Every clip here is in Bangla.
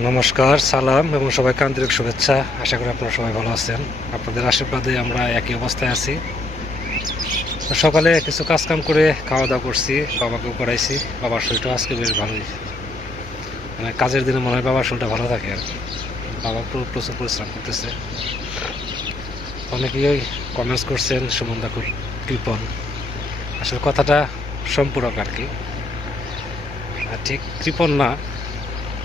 নমস্কার, সালাম এবং সবাইকে আন্তরিক শুভেচ্ছা। আশা করি আপনারা সবাই ভালো আছেন। আপনাদের আশীর্বাদে আমরা একই অবস্থায় আছি। সকালে কিছু কাজ কাম করে খাওয়া দাওয়া করছি, বাবাকেও করাইছি বাবার শরীরটা আজকে বেশ ভালোই। মানে কাজের দিনে মনে হয় বাবার শরীরটা ভালো থাকে আর বাবা প্র- প্রচুর পরিশ্রম করতেছে। অনেকেই কমেন্টস করছেন সুমন্দা খুব কৃপন আসলে কথাটা সম্পূরক আর কি। ঠিক কৃপন না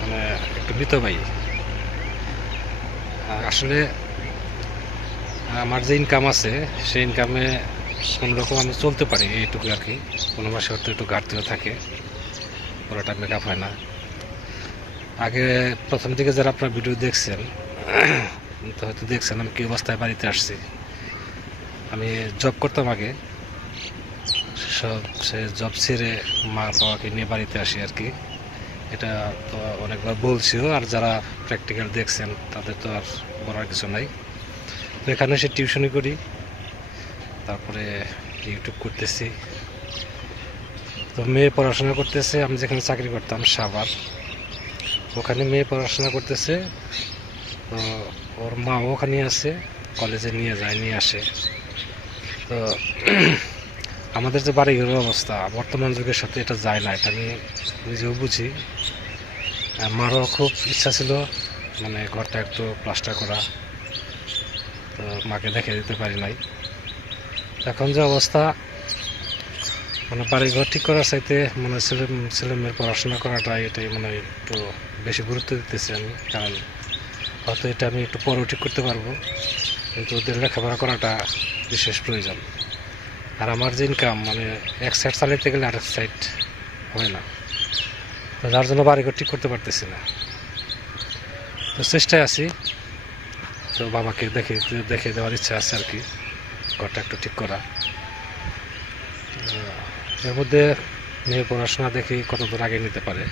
মানে একটু মিতবায়ী আসলে, আমার যে ইনকাম আছে, সেই ইনকামে কোনো রকম আমি চলতে পারি এইটুকু আর কি। কোনো মাসে হয়তো একটু ঘাটতিও থাকে, পুরোটা মেকআপ হয় না। আগে প্রথম দিকে যারা আপনার ভিডিও দেখছেন তো হয়তো দেখছেন আমি কি অবস্থায় বাড়িতে আসছি। আমি জব করতাম আগে। সব, সে জব ছেড়ে মা বাবাকে নিয়ে বাড়িতে আসি আর কি। এটা তো অনেকবার বলছিও, আর যারা প্র্যাকটিক্যাল দেখছেন, তাদের তো আর বলার কিছু নাই। তো এখানে এসে টিউশনি করি, তারপরে ইউটিউব করতেছি। তো মেয়ে পড়াশোনা করতেছে, আমি যেখানে চাকরি করতাম সাবার ওখানে মেয়ে পড়াশোনা করতেছে, তো ওর মা ওখানে আছে কলেজে নিয়ে যায়, নিয়ে আসে। তো আমাদের যে বাড়িঘরের অবস্থা, বর্তমান যুগের সাথে এটা যায় না, এটা আমি নিজেও বুঝি। আমারও খুব ইচ্ছা ছিল মানে ঘরটা একটু প্লাস্টার করা। তো মাকে দেখে দিতে পারি নাই। এখন যে অবস্থা মানে বাড়ি ঘর ঠিক করার চাইতে মানে ছেলে ছেলে মেয়ের পড়াশোনা করাটা এটাই মানে একটু বেশি গুরুত্ব দিতেছি আমি, কারণ হয়তো এটা আমি একটু পরেও ঠিক করতে পারব। কিন্তু ওদের লেখাপড়া করাটা বিশেষ প্রয়োজন। আর আমার যে ইনকাম মানে এক সাইড চালাইতে গেলে আরেক সাইড হয় না। তো যার জন্য বাড়িঘর ঠিক করতে পারতেছি না। তো চেষ্টায় আছি। তো বাবাকে দেখে দেখে দেওয়ার ইচ্ছা আছে আর কি, ঘরটা একটু ঠিক করা এর মধ্যে মেয়ে পড়াশোনা দেখি কতদূর আগে নিতে পারে।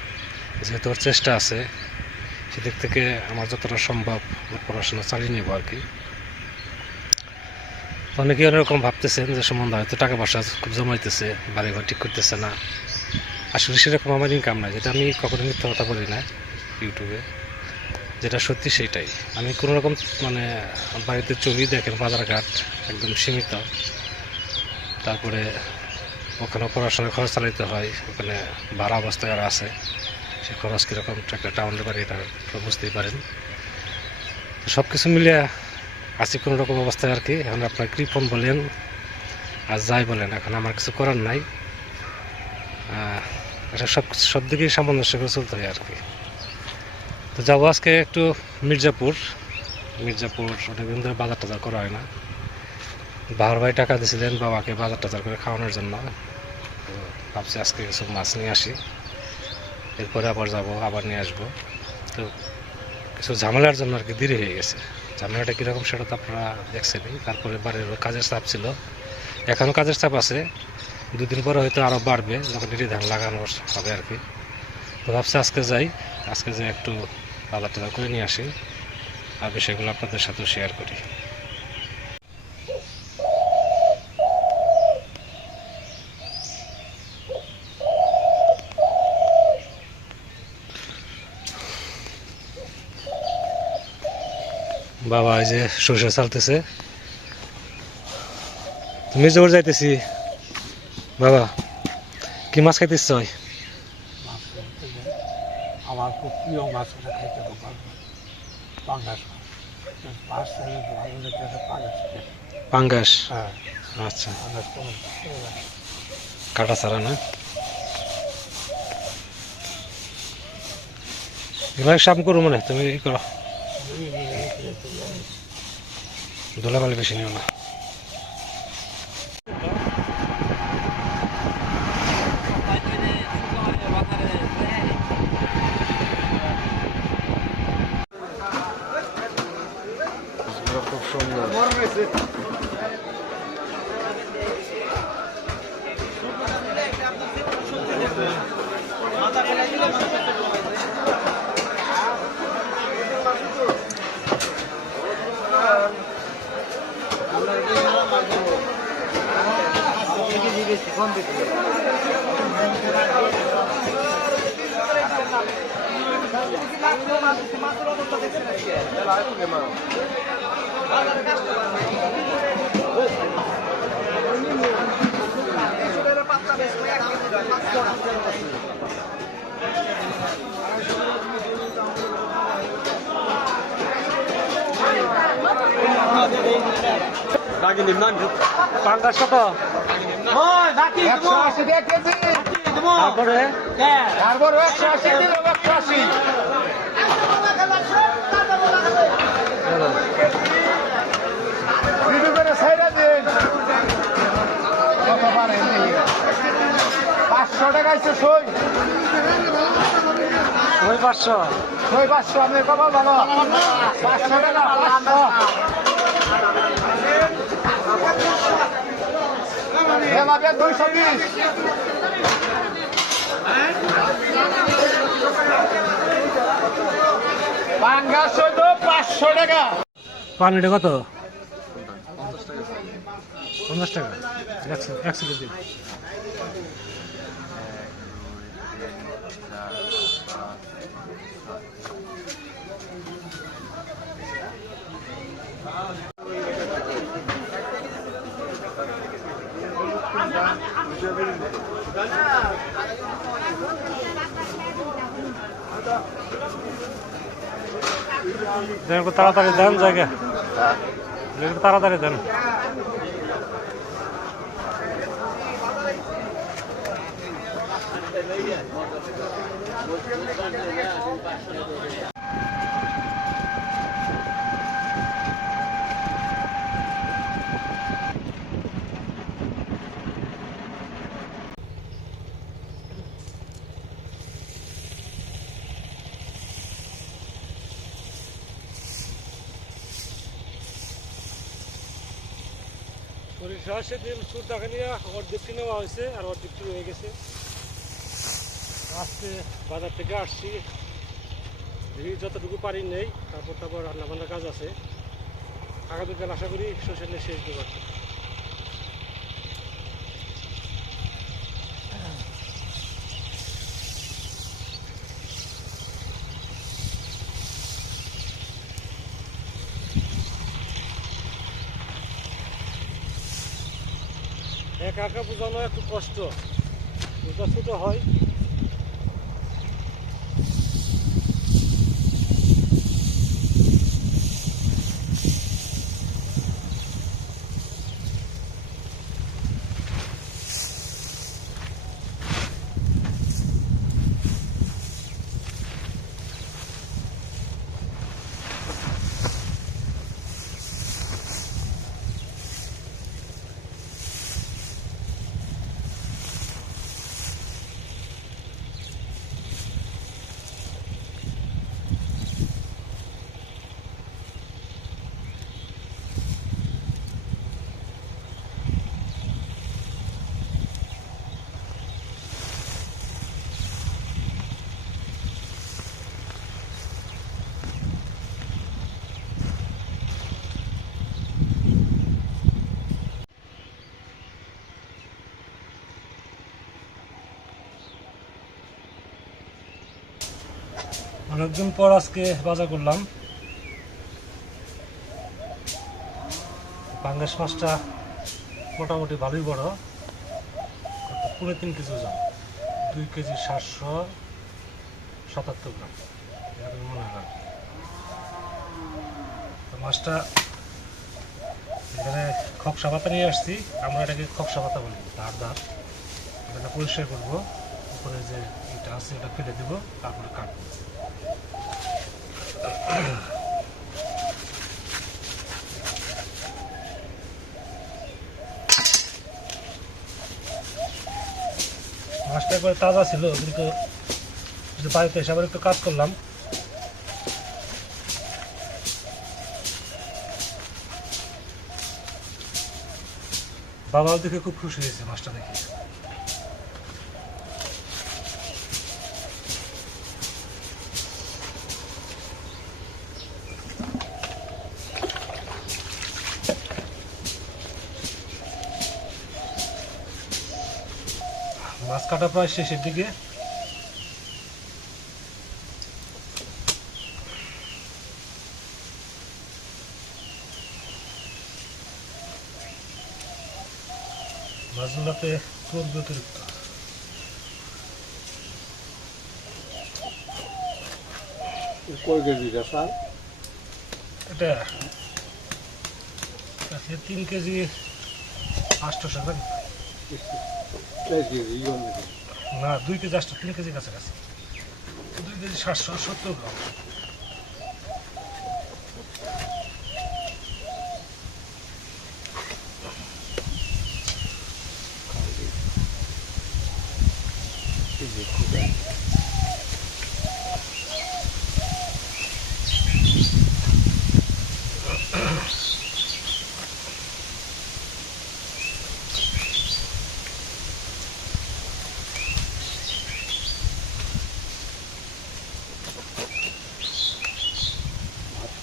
যেহেতু ওর চেষ্টা আছে, সেদিক থেকে আমার যতটা সম্ভব পড়াশোনা চালিয়ে নেব আর কি। অনেকে অনেরকম ভাবতেছেন যে সম্বন্ধ হয়তো টাকা পয়সা খুব জমাইতেছে বাড়ি ঘর ঠিক করতেছে না। আসলে সেরকম আমার ইনকাম নাই, যেটা আমি কখনো মিথ্যা কথা বলি না ইউটিউবে। যেটা সত্যি সেটাই। আমি কোনো রকম মানে বাড়িতে ছবি দেখেন বাজারঘাট একদম সীমিত। তারপরে ওখানে পড়াশোনার খরচ চালাইতে হয়, ওখানে ভাড়া অবস্থায় আর আছে, সে খরচ কীরকম একটা টাউনের বাড়ি এটা বুঝতেই পারেন। সব কিছু মিলিয়ে আছি কোনো রকম অবস্থায় আর কি। এখন আপনার কৃপন বলেন আর যাই বলেন, এখন আমার কিছু করার নাই। সব সব দিকেই সামঞ্জস্য করে চলতে হয় আর কি। তো যাব আজকে একটু মির্জাপুর। মির্জাপুর অনেকদিন ধরে বাজার টাজার করা হয় না। বাহার ভাই টাকা দিয়েছিলেন বাবাকে বাজার টাজার করে খাওয়ানোর জন্য। তো ভাবছি আজকে কিছু মাছ নিয়ে আসি। এরপরে আবার যাব, আবার নিয়ে আসব। তো কিছু ঝামেলার জন্য আর কি দেরি হয়ে গেছে। ঝামেলাটা কীরকম সেটা তো আপনারা দেখছেনই। তারপরে বাড়ির কাজের চাপ ছিল। এখনও কাজের চাপ আছে। দুদিন পরে হয়তো আরও বাড়বে, যখন এটি ধান লাগানোর হবে আর কি। তো ভাবছি আজকে যাই আজকে যাই একটু আলাদা করে নিয়ে আসি। আর বিষয়গুলো আপনাদের সাথেও শেয়ার করি। বাবা এই যে সরষে চালতেছে তুমি জোর যাইতেছি। বাবা কি মাছ খাইতে ইচ্ছা হয় আমার খুব প্রিয় মাছ খাইতে। পাঙ্গাস পাঙ্গাস হ্যাঁ। আচ্ছা। কাটা ছাড়া না? এবার সাম করো মনে তুমি ই করো। ধুলাবালি বেশি নিও না। খুব সুন্দর। পাঙ্গাস কত? একশো আশি টাকা কেজি তারপরে? তারপর একশো আশি একশো আশি। পাঁচশো টাকা আছে সই। ওই পাঁচশো। সই পাঁচশো আপনি কত ভালো? পাঁচশো টাকা পাঁচশো। দুইশো বিশ পাঁচশো টাকা পানিটা কত? পঞ্চাশ টাকা। একশো কেজি একটু তাড়াতাড়ি দেন জায়গা। একটু তাড়াতাড়ি দেন। নেওয়া হয়েছে আর গেছে। বাজার থেকে আসছি। ভিড় যতটুকু পারি নেই, তারপর তারপর রান্না বান্নার কাজ আছে। আগামীকাল আশা করি নিয়ে শেষ দেবো একা একা বোঝানো একটু কষ্ট। ছোট হয়। অনেকদিন পর আজকে বাজার করলাম। পাঙ্গাস মাছটা মোটামুটি ভালোই বড়। কত তিন কেজি ওজন। দুই কেজি সাতশো সাতাত্তর গ্রাম। এরকম মনে হয় মাছটা এখানে খকসা পাতা নিয়ে আসছি। আমরা এটাকে খকসা পাতা বলি, ধার ধার। এটাকে পরিষ্কার করব। উপরে যে এটা আছে, এটা ফেলে দেবো, তারপরে কাটবো। মাছটা একবারে তাজা ছিল, কিন্তু বাড়িতে এসে আবার একটু কাজ করলাম। বাবাও দেখে খুব খুশি হয়েছে মাছটা দেখে। গাছ কাটা প্রায় শেষের দিকে। মাছগুলাতে চর্বি অতিরিক্ত। কয় কেজি স্যার এটা তিন কেজি আটশোশো না দুই কেজি আসতো তিন কেজি কাছাকাছি। দুই কেজি সাতশো সত্তর গ্রাম।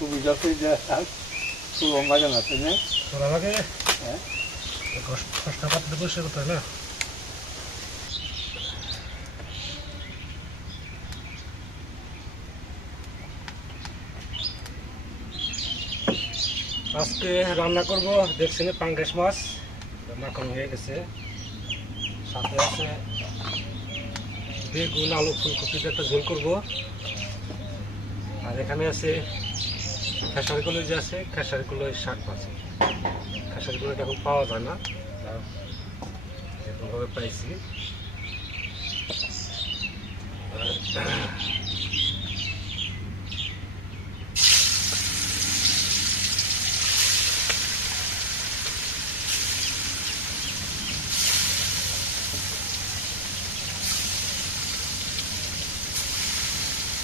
আর সুবিধা তো যে খুব মজা আছে না তোর হ্যাঁ? কষ্ট করতে না? আজকে রান্না করব দেখছি না পাঙ্গাস মাছ মাখন হয়ে গেছে। সাথে আছে বেগুন আলু ফুলকপিতে একটা ঝোল করব। আর এখানে আছে খেসারি কলই যে আছে খেসারি কলই শাক আছে। খেসারি কলইটা এখন পাওয়া যায় না। তাও যেরকমভাবে পাইছি।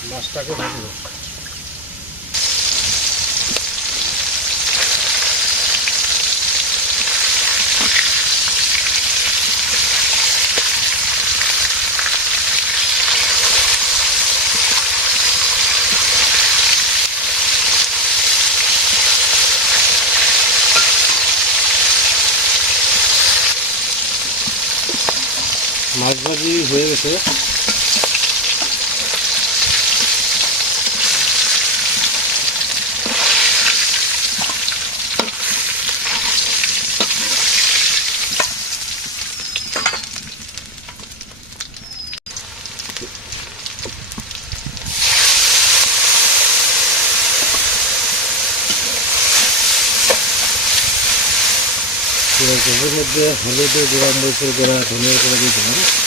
মাছটাকে ভাজবো মাছ ভাজি হয়ে গেছে এর মধ্যে হলুদ গোড়া মরিচের গোড়া ধনিয়া করে দিয়ে দিলাম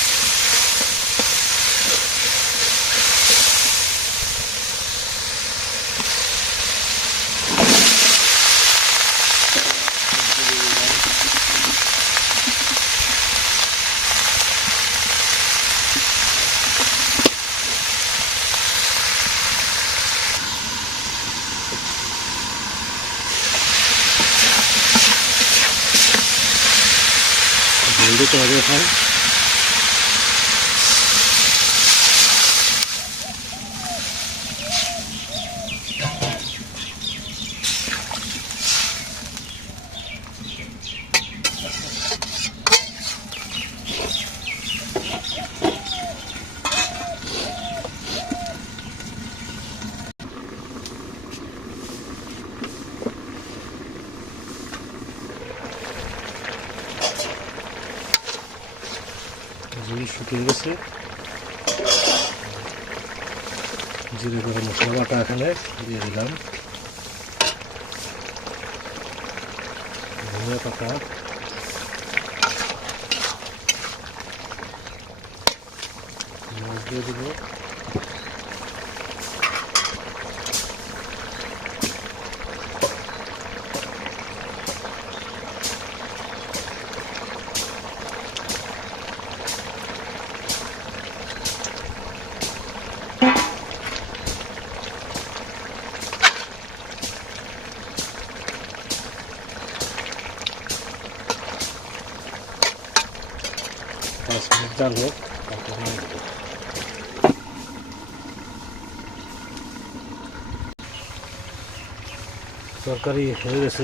ঝোল দিতে হবে এখন ঝোল শুকিয়ে গেছে। জিরে করে মশলা এখানে দিয়ে দিলাম। ধনিয়া পাতা। মাছ দিয়ে দিব। জাল হোক তরকারি হয়ে গেছে।